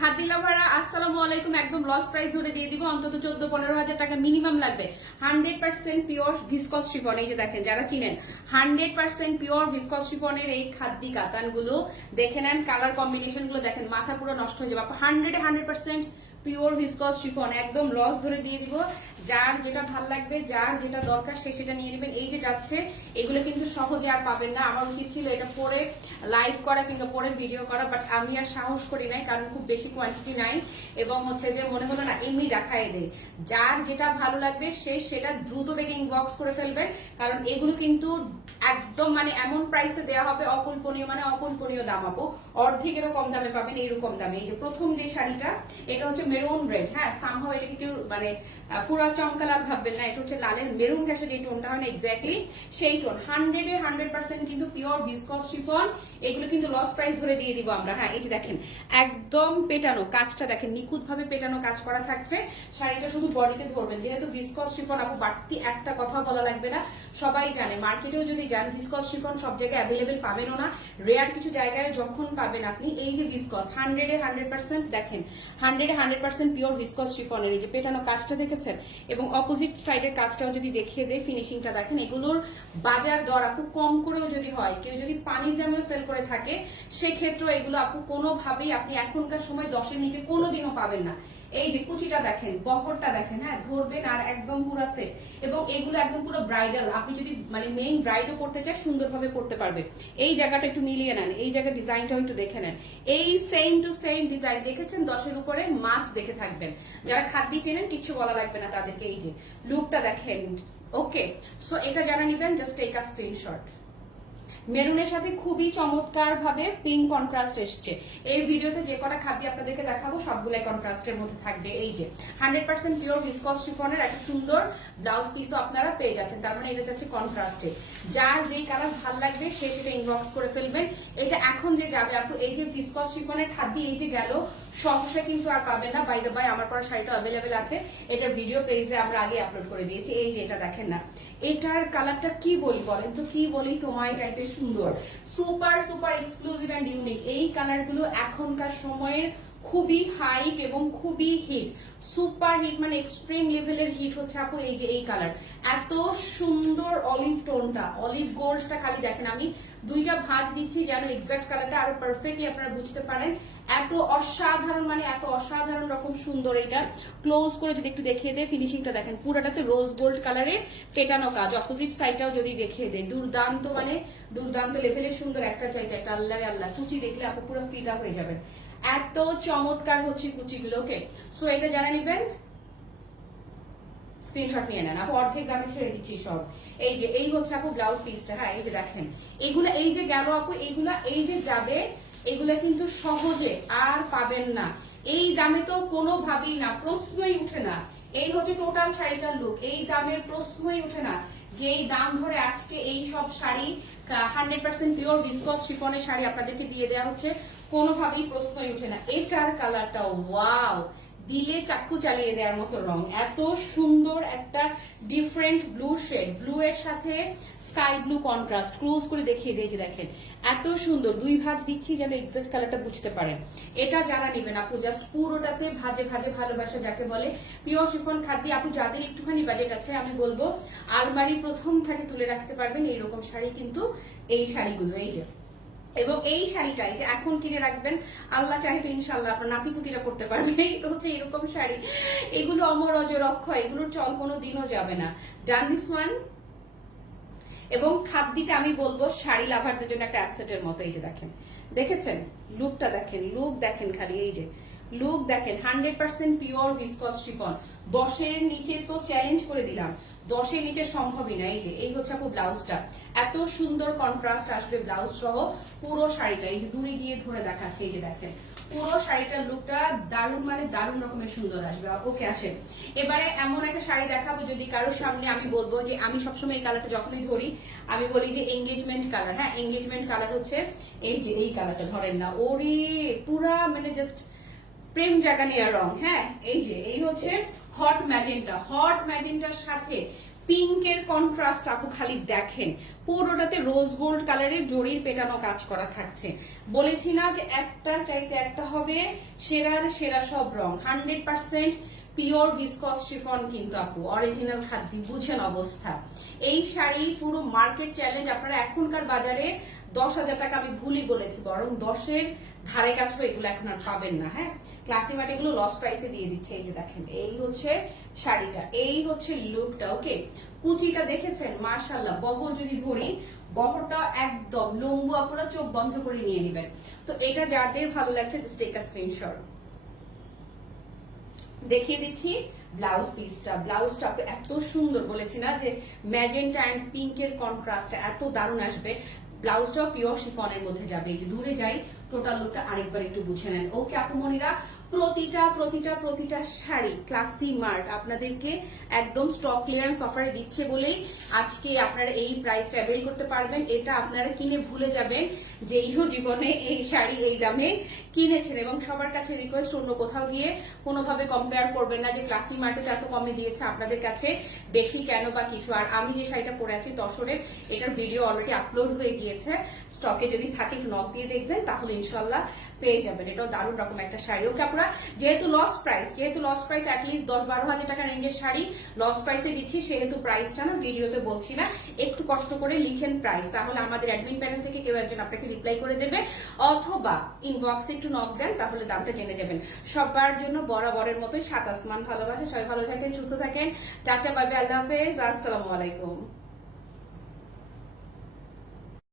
খাদি লাভাররা আসসালামু আলাইকুম। একদম লস প্রাইস ধরে দিয়ে দিব, অন্তত 14-15 হাজার টাকা মিনিমাম লাগবে। 100% পিওর ভিসকস শিফন, এই যে দেখেন যারা চিনেন 100% পিওর ভিসকস শিফনের এই খাদ্দি কাতানগুলো দেখে নেন, কালার কম্বিনেশন গুলো দেখেন, মাথা পুরো নষ্ট হয়ে যাবে। 100% পিওর ভিসকস শিফন, একদম লস ধরে দিয়ে দিব। যার যেটা ভাল লাগবে, যার যেটা দরকার সে সেটা নিয়ে নেবেন। এই যে যাচ্ছে এগুলো কিন্তু সহজে আর পাবেন না। আমার উচিত ছিল এটা পরে লাইভ করা কিংবা পরে ভিডিও করা, বাট আমি আর সাহস করি নাই, কারণ খুব বেশি কোয়ান্টিটি নাই এবং হচ্ছে যে মনে হলো না এমনি দেখাই দেয়। যার যেটা ভালো লাগবে সে সেটা দ্রুত বেগে ইনবক্স করে ফেলবেন, কারণ এগুলো কিন্তু একদম মানে এমন প্রাইসে দেওয়া হবে, অকল্পনীয় মানে অকল্পনীয় দাম আপু, অর্ধেকেরও কম দামে পাবেন এইরকম দামে। এই যে প্রথম যে শাড়িটা, এটা হচ্ছে মেরুন রেড, হ্যাঁ সামহাও এটা কিন্তু মানে পুরো চমকালার ভাববেন না, এটা হচ্ছে লালের মেরুন ঘাসে যে টোনটা হয় না এক্স্যাক্টলি সেই টোন। 100% কিন্তু পিওর ভিসকস শিফন, এগুলো কিন্তু লস প্রাইস ধরে দিয়ে দিব আমরা। হ্যাঁ এই যে দেখেন একদম পেটানো কাজটা দেখেন, নিখুঁত ভাবে পেটানো কাজ করা থাকছে। শাড়িটা শুধু বডিতে ধরবেন, যেহেতু ভিসকস শিফন আপু বাড়তি একটা কথা বলা লাগবে না, সবাই জানে। মার্কেটেও যদি যান ভিসকস শিফন সব জায়গায় অ্যাভেলেবেল পাবেনও না, রেয়ার কিছু জায়গায় যখন পাবেন আপনি। এই যে ভিসকস 100% দেখেন, 100% পিওর ভিসকস শিফনের এই যে পেটানো কাজটা দেখেছেন, এবং অপোজিট সাইডের কাজটাও যদি দেখিয়ে দেয়, ফিনিশিংটা দেখেন। এগুলোর বাজার দর আপু কম করেও যদি হয়, কেউ যদি পানির দামেও সেল করে থাকে, সেক্ষেত্রে এগুলো আপু কোনোভাবেই আপনি এখনকার সময় 10-এর নিচে কোনোদিনও পাবেন না। এই যে কুচিটা দেখেন, বহরটা দেখেন, হ্যাঁ ধরবেন আর একদম পুরো সেট। এবং এগুলো একদম পুরো ব্রাইডাল, আপনি যদি মানে মেইন ব্রাইডও করতে চান সুন্দরভাবে করতে পারবে। এই জায়গাটা একটু মিলিয়ে নেন, এই জায়গার ডিজাইনটাও একটু দেখে নেন। এই সেম টু সেম ডিজাইন দেখেছেন 10-এর উপরে, মাস্ট দেখে থাকবেন। যারা খাদ্যি চেনেন কিচ্ছু বলা লাগবে না তাদেরকে। এই যে লুকটা দেখেন, ওকে। সো এটা যারা নিবেন জাস্ট টেক আ স্ক্রিনশট। মেরুনের সাথে খুবই চমৎকার ভাবে পিঙ্ক কন্ট্রাস্ট এসছে। এই ভিডিওতে যে কটা খাদ্য আপনাদেরকে দেখাবো সবগুলাই কন্ট্রাস্টের মধ্যে থাকবে। এই যে 100% পিওর ভিসকস শিফনের একটা সুন্দর ব্লাউজ পিসও আপনারা পেয়ে যাচ্ছেন, তার মানে এটা যাচ্ছে কন্ট্রাস্টে। যার যেই কালার ভাল লাগবে সে সেটা ইনবক্স করে ফেলবেন। এটা এখন যে যাবে আপু, এই যে ভিসকস শিফনের খাদ্য এই যে গেল, সহসা কিন্তু আর পাবেন না। বাই দ্য বাই আমার পর শাড়িটা অ্যাভেলেবেল আছে, এটার ভিডিও পেজে আমরা আগে আপলোড করে দিয়েছি। এই যে এটা দেখেন না, এটার কালারটা কি বলি বলেন তো, কি বলি তোমায় টাইপের সুন্দর, super super exclusive and unique. এই কালারগুলো এখনকার সময়ের খুবই হাইপ এবং খুবই হিট, সুপার হিট, মানে এক্সট্রিম লেভেলের হিট হচ্ছে আপু। এই যে এই কালার এত সুন্দর, অলিভ টোনটা, অলিভ গোল্ডটা খালি দেখেন, আমি দুইটা ভাঁজ দিচ্ছি যেন এক্সাক্ট কালারটা আরো পারফেক্টলি আপনারা বুঝতে পারেন। এত অসাধারণ, মানে এত অসাধারণ রকম সুন্দর। এটা ক্লোজ করে যদি একটু দেখিয়ে দেয়, ফিনিশিংটা দেখেন, পুরোটাতে রোজ গোল্ড কালারের পেটানো কাজ। অপোজিট সাইডটাও যদি দেখিয়ে দেয়, দুর্দান্ত, মানে দুর্দান্ত লেভেলের সুন্দর। একটা চাইতে একটা, আল্লাহ রে আল্লাহ, কুচি দেখলে আপু পুরো ফিদা হয়ে যাবেন, এত চমৎকার হচ্ছে কুচিগুলো। ওকে, সো এটা যারা নিবেন স্ক্রিনশট নিয়ে নেন আপু, অর্ধেক দামে ছেড়ে দিচ্ছি সব। এই যে এই হচ্ছে আপু ব্লাউজ পিসটা। হ্যাঁ এই যে দেখেন এগুলা, এই যে গেল আপু এগুলা, এই যে যাবে এগুলা কিন্তু সহজে আর পাবেন না। এই দামে তো কোনোভাবেই না, প্রশ্নই উঠে না। এই হচ্ছে টোটাল শাড়িটার লুক, এই দামের প্রশ্নই উঠে না। যে এই দাম ধরে আজকে এই সব শাড়ি 100% পিওর ভিসকস শিফনের শাড়ি আপনাদেরকে দিয়ে দেওয়া হচ্ছে, কোনোভাবেই প্রশ্নই উঠে না। এই স্টার কালারটাও ওয়াও, দিলে চাক্ষু চালিয়ে দেওয়ার মতো রং, এত সুন্দর একটা ডিফারেন্ট ব্লু শেড, ব্লু এর সাথে স্কাই ব্লু কন্ট্রাস্ট। ক্লোজ করে দেখিয়ে দিয়েছি দেখেন, এত সুন্দর। দুই ভাঁজ দিচ্ছি যেন এক্সাক্ট কালারটা বুঝতে পারেন। এটা যারা নেবেন আপু জাস্ট পুরোটাতে ভাজে ভাজে ভালোবাসা যাকে বলে, পিওর শিফন খাদ্য আপু যাদের একটুখানি বাজেট আছে, আমি বলবো আলমারি প্রথম থেকে তুলে রাখতে পারবেন এইরকম শাড়ি কিন্তু এই শাড়িগুলো। এই যে, এবং এই শাড়িটাই যে এখন কিনে রাখবেন, আল্লাহ চাহে তো ইনশাল্লাহ আপনার নাতিপুতিরা পড়তে পারবে। এটা হচ্ছে এরকম শাড়ি, এগুলো অমর অজর অক্ষয়, এগুলোর চল কোনো দিনও যাবে না। Done this one. এবং খাদ্যটা আমি বলবো শাড়ি লাভারদের জন্য একটা অ্যাসেটের মতো। এই যে দেখেন, দেখেছেন লুকটা দেখেন, লুক দেখেন খালি, এই যে লুক দেখেন। 100% পিওর ভিসকস শিফন, 10-এর নিচে তো চ্যালেঞ্জ করে দিলাম, 10-এর নিচে সম্ভবই না। এই যে এই হচ্ছে আপু ব্লাউজটা, এত সুন্দর কন্ট্রাস্ট আসবে ব্লাউজ সহ পুরো শাড়িটা। এই যে দূরে গিয়ে ধরে দেখাচ্ছে, এই যে দেখেন পুরো শাড়িটার লুকটা দারুণ, মানে দারুণ রকমের সুন্দর আসবে। ওকে আসেন, এবারে এমন একটা শাড়ি দেখাবো যদি কারোর সামনে আমি বলবো যে, আমি সবসময় এই কালারটা যখনই ধরি আমি বলি যে এঙ্গেজমেন্ট কালার। হ্যাঁ এঙ্গেজমেন্ট কালার হচ্ছে এই যে এই কালারটা, ধরেন না ওরে পুরা মানে জাস্ট প্রেম জাগা নেওয়া রং। হ্যাঁ এই যে এই হচ্ছে হট ম্যাজেন্টা, হট ম্যাজেন্টার সাথে পিঙ্কের কন্ট্রাস্ট আপু খালি দেখেন, পুরোটাতে রোজ গোল্ড কালারের জরির পেটানো কাজ করা থাকছে। বলেছি না যে একটার চাইতে একটা হবে সেরার সেরা সব রং। 100% পিওর ভিসকস শিফন কিন্তু আপু, অরিজিনাল খাদ্য, বুঝেন অবস্থা। এই শাড়ি পুরো মার্কেট চ্যালেঞ্জ। আপনারা এখনকার বাজারে 10,000 টাকা আমি ভুলই বলেছি, বরং 10-এর ধারে কাছেও এগুলো এখন আর পাবেন না। হ্যাঁ, ক্লাসি মার্ট এগুলো লস প্রাইসে দিয়ে দিচ্ছে। এই যে দেখেন, এই হচ্ছে শাড়িটা, এই হচ্ছে লুকটা। ওকে, কুচিটা দেখেছেন, মাশাআল্লাহ। বহর যদি ধরি, বহরটা একদম লম্বু, আপনারা চোখ বন্ধ করে নিয়ে নেবেন। তো এটা যাদের ভালো লাগছে জাস্ট টেক আ স্ক্রিনশট। দেখিয়ে দিচ্ছি ব্লাউজ পিসটা। ব্লাউজটা এত সুন্দর, বলেছি না যে ম্যাজেন্টা অ্যান্ড পিঙ্কের কন্ট্রাস্ট এত দারুণ আসবে। ব্লাউজটাও পিওর শিফনের মধ্যে যাবে। এই যে দূরে যাই, টোটাল লুকটা আরেকবার একটু বুঝে নেন। ওকে আপু মনিরা, প্রতিটা প্রতিটা প্রতিটা শাড়ি ক্লাসি মার্ট আপনাদেরকে একদম স্টক ক্লিয়ারেন্স অফারে দিচ্ছে বলেই আজকে আপনারা এই প্রাইসটা অ্যাভেল করতে পারবেন। এটা আপনারা কিনে ভুলে যাবেন যে ইহো জীবনে এই শাড়ি এই দামে কিনেছেন। এবং সবার কাছে রিকোয়েস্ট, অন্য কোথাও গিয়ে কোনোভাবে কম্পেয়ার করবেন না যে ক্লাসি মার্টে এত কমে দিয়েছে, আপনাদের কাছে বেশি কেন বা কিছু। আর আমি যে শাড়িটা পরে আছি তসরের, এটার ভিডিও অলরেডি আপলোড হয়ে গিয়েছে, স্টকে যদি থাকে একটু নক দিয়ে দেখবেন, তাহলে ইনশাল্লাহ পেয়ে যাবেন। এটাও দারুণ রকম একটা শাড়ি। ওকে আপনারা, যেহেতু লস প্রাইস অ্যাটলিস্ট 10-12 হাজার টাকা রেঞ্জের শাড়ি লস প্রাইসে দিচ্ছি, সেহেতু প্রাইসটা না ভিডিওতে বলছি না, একটু কষ্ট করে লিখেন প্রাইস, তাহলে আমাদের অ্যাডমিন প্যানেল থেকে কেউ একজন আপনাকে রিপ্লাই করে দেবে, অথবা ইনবক্সে একটু নক দেন, তাহলে দামটা জেনে যাবেন। সবার জন্য বরাবরের মতোই সাত আসমান ভালোবাসা। সবাই ভালো থাকেন, সুস্থ থাকেন, টাটা, বাই বাই, আল্লাহ হাফেজ, আসসালামু আলাইকুম।